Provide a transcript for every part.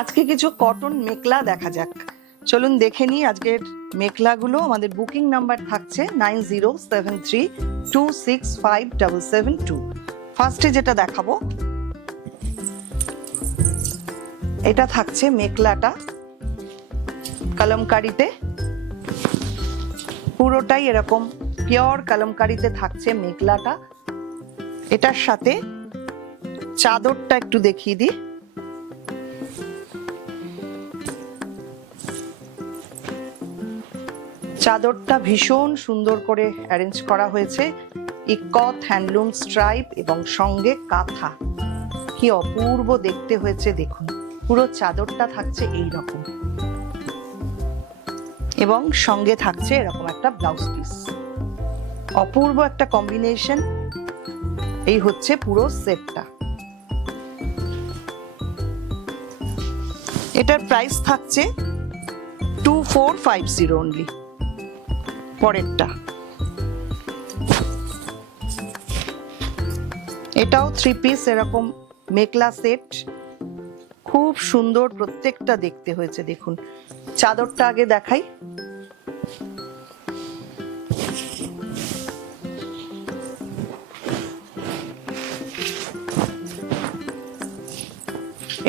আজকে কিছু কটন মেখলা দেখা যাক। চলুন দেখে নিই আজকের মেখলাগুলো। আমাদের বুকিং নাম্বার থাকছে 9073265772। ফার্স্টে যেটা দেখাবো এটা থাকছে মেখলাটা কলমকারিতে, পুরোটাই এরকম পিওর কলমকারিতে থাকছে মেখলাটা। এটার সাথে চাদরটা একটু দেখিয়ে দিই। চাদরটা ভীষণ সুন্দর করে অ্যারেঞ্জ করা হয়েছে, ইকত হ্যান্ডলুম স্ট্রাইপ এবং সঙ্গে কাঁথা। কি অপূর্ব দেখতে হয়েছে দেখুন। পুরো চাদরটা থাকছে এই রকম এবং সঙ্গে থাকছে এরকম একটা ব্লাউজ পিস। অপূর্ব একটা কম্বিনেশন। এই হচ্ছে পুরো সেটটা। এটার প্রাইস থাকছে 2450 অনলি। পরেরটা এটাও 3 পিস এরকম মেখলা সেট, খুব সুন্দর প্রত্যেকটা দেখতে হয়েছে দেখুন। চাদরটা আগে দেখাই।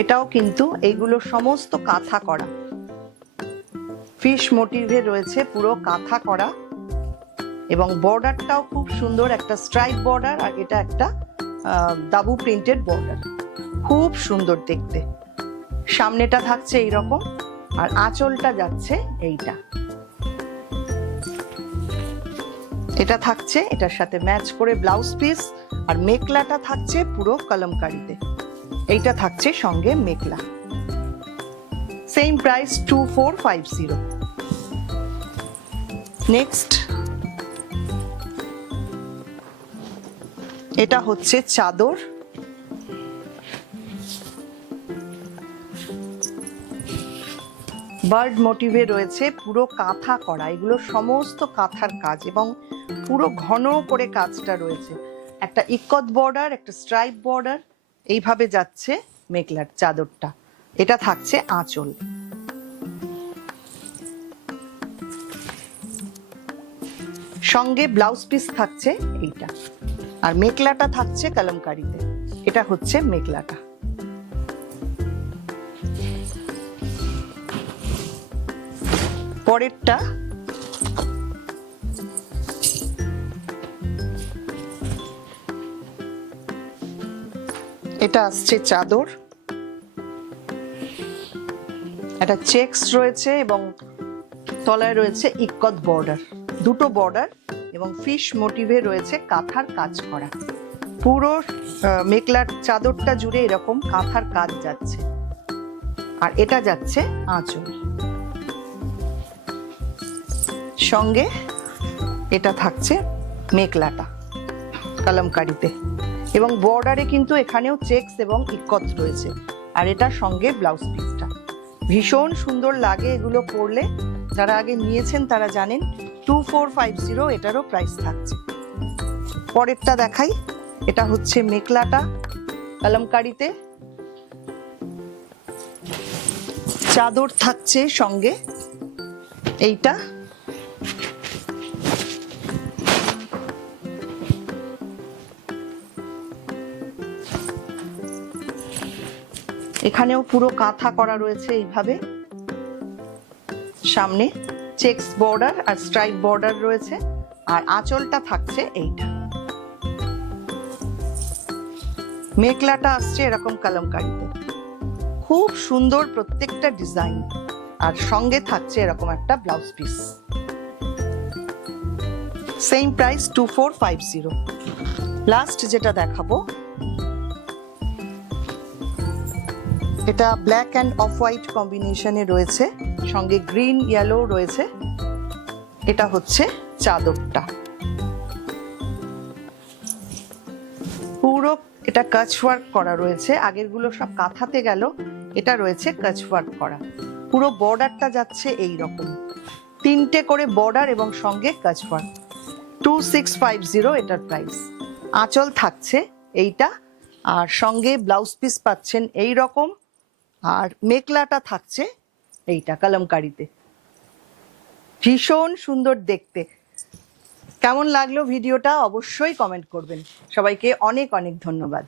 এটাও কিন্তু এইগুলো সমস্ত কাঁথা করা, ফিশ মোটিভে রয়েছে, পুরো কাঁথা করা এবং বর্ডারটাও খুব সুন্দর, একটা স্ট্রাইপ বর্ডার আর এটা একটা দাবু প্রিন্টেড বর্ডার। খুব সুন্দর দেখতে। সামনেটা থাকছে এইরকম আর আঁচলটা যাচ্ছে এইটা। এটা থাকছে এটার সাথে ম্যাচ করে ব্লাউজ পিস আর মেখলাটা থাকছে পুরো কলমকারিতে। এইটা থাকছে সঙ্গে মেখলা। Same price 2450। নেক্সট এটা হচ্ছে চাদর। বার্ড মোটিভে রয়েছে, পুরো কাঁথা করা। এগুলো সমস্ত কাঁথার কাজ এবং পুরো ঘন করে কাজটা রয়েছে। একটা ইকত বর্ডার, একটা স্ট্রাইপ বর্ডার, এইভাবে যাচ্ছে মেখলার চাদরটা। এটা থাকছে আঁচল। সঙ্গে ব্লাউজ পিস থাকছে এইটা আর মেখলাটা থাকছে কলমকারিতে। এটা হচ্ছে মেখলাটা। পরেরটা এটা আসছে চাদর। একটা চেকস রয়েছে এবং তলায় রয়েছে ইকত বর্ডার, দুটো বর্ডার এবং ফিশ মোটিভে রয়েছে কাঁথার কাজ করা। পুরো মেখলার চাদরটা জুড়ে এরকম কাঁথার কাজ যাচ্ছে আর এটা যাচ্ছে আঁচল। সঙ্গে এটা থাকছে মেখলাটা কলমকারিতে এবং বর্ডারে কিন্তু এখানেও চেকস এবং ইকত রয়েছে আর এটা সঙ্গে ব্লাউজ পিসটা। ভীষণ সুন্দর লাগে এগুলো পরলে। যারা আগে নিয়েছেন তারা জানেন 2450 এটারও প্রাইস থাকছে। পরেরটা দেখাই। এটা হচ্ছে মেখলাটা কলমকারিতে, চাদর থাকছে সঙ্গে এইটা। এখানেও পুরো কাঁথা করা রয়েছে এইভাবে। সামনে চেকস বর্ডার আর স্ট্রাইপ বর্ডার রয়েছে আর আঁচলটা থাকছে এইটা। মেখলাটা আসছে এরকম কলমকারিতে। খুব সুন্দর প্রত্যেকটা ডিজাইন আর সঙ্গে থাকছে এরকম একটা blouse piece. Same price 2450। Last যেটা দেখাবো এটা ব্ল্যাক অ্যান্ড অফ হোয়াইট কম্বিনেশনে রয়েছে, সঙ্গে গ্রিন ইয়েলো রয়েছে। এটা হচ্ছে চাদরটা। পুরো এটা কাচ ওয়ার্ক করা রয়েছে। আগেরগুলো সব কাঁথাতে গেল, এটা রয়েছে কাচ ওয়ার্ক করা। পুরো বর্ডারটা যাচ্ছে এই রকম, 3টে করে বর্ডার এবং সঙ্গে কাচ ওয়ার্ক। 2650 এটার প্রাইস। আঁচল থাকছে এইটা আর সঙ্গে ব্লাউজ পিস পাচ্ছেন এই রকম আর মেখলাটা থাকছে এইটা কালামকারিতে। ভীষণ সুন্দর দেখতে। কেমন লাগলো ভিডিওটা অবশ্যই কমেন্ট করবেন। সবাইকে অনেক অনেক ধন্যবাদ।